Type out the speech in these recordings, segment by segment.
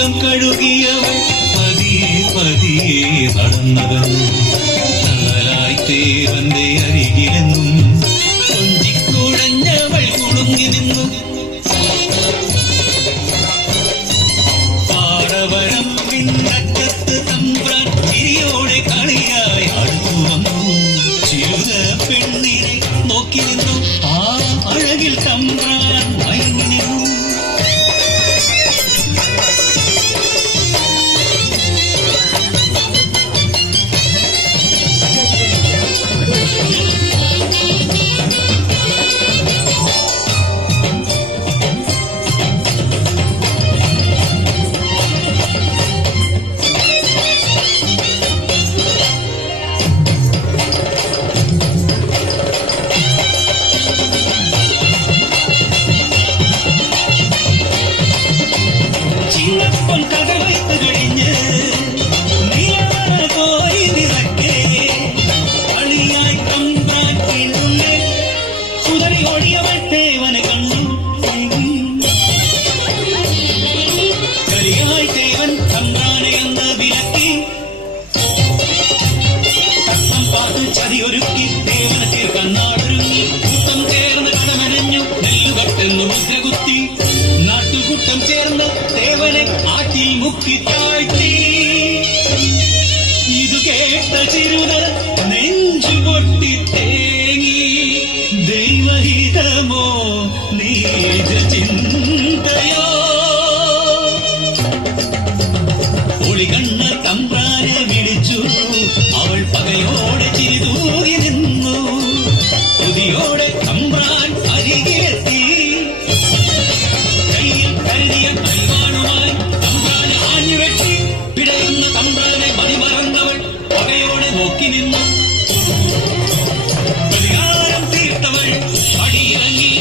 മുഖം കഴുകിയവൾ പതിയെ പതിയെ നടന്നതെന്നു തണലായി ദേവന്റെ അരികിലെന്നും കൊഞ്ചിക്കുഴഞ്ഞവൾ കുടുങ്ങി നിന്നു. പാടവരം പിന്നറ്റത്ത് തമ്പ്രാൻ ചിരിയോടെ കളിയായി അടുത്തു വന്നു. ചിരുത പെണ്ണിനെ നോക്കി നിന്നു. ആ അഴകിൽ തമ്പ്രാൻ മയങ്ങി നിന്നു. ചതിയൊരുക്കി ദേവന ചേർക്കാൻ നാടൊരുങ്ങി. കൂട്ടം ചേർന്ന് കടമനഞ്ഞു നെല്ലുകട്ടെന്നു മുദ്രകുത്തി. നാട്ടുകൂട്ടം ചേർന്ന് ദേവനെ ആറ്റിൽ മുക്കി താഴ്ത്തി. ഇതു കേട്ട ചിരുത നെഞ്ചു പൊട്ടി തേങ്ങി. ദൈവഹിതമോ നീജ ചിന്തയോ ഒളികണ്ണ തമ്പ്രാനെ വിളിച്ചു. അവൾ പകയോടെ ചിരിതൂകി നിന്നു. കൊതിയോടെ തമ്പ്രാൻ അരികിലെത്തി. കയ്യിൽ കരുതിയ കൈവാണുമായി തമ്പ്രാനെ ആഞ്ഞുവെട്ടി. പിടയുന്ന തമ്പ്രാനെ മതിമറന്നവൾ പകയോടെ നോക്കി നിന്നു. പ്രതികാരം തീർത്തവൾ പടിയിറങ്ങി.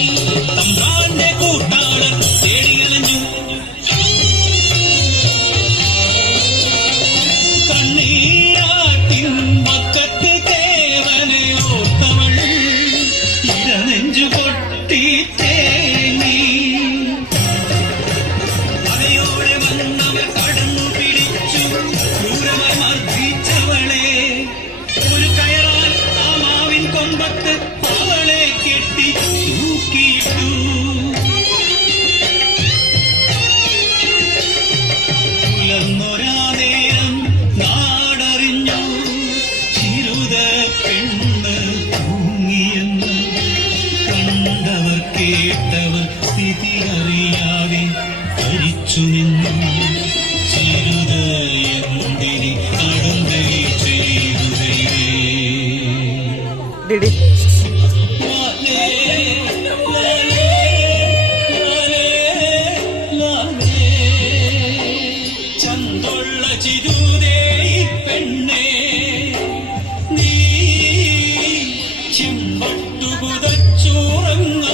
തമ്പ്രാന്റെ കൂട്ടാളർ തേടിയലഞ്ഞു. കണ്ണീരാട്ടിൻ പക്കത്ത് ദേവനെ ഓർത്തവൾ ഇടനെഞ്ചു പൊട്ടി തേങ്ങി. പകയോടെ വന്നവർ കടന്നു പിടിച്ചു. ക്രൂരമായി മർദ്ദിച്ചവളെ ഒരു കയറാൽ ആ മാവിൻ കൊമ്പത്ത് അവളെ കെട്ടി തൂക്കിയിട്ടു. പുലർന്നൊരാ നേരം നാടറിഞ്ഞു. ചിരുത പെണ്ണ് തൂങ്ങിയെന്ന് കണ്ടവർ കേട്ടവർ സ്ഥിതി അറിയാതെ ധരിച്ചു നിന്നു. ചിരുത എന്തിനി കടുങ്കൈ ചെയ്തു ചന്തുള്ള ചിരുതേ പെണ്ണേ നീ ചിമ്പട്ടു പുതച്ചുറങ്ങ.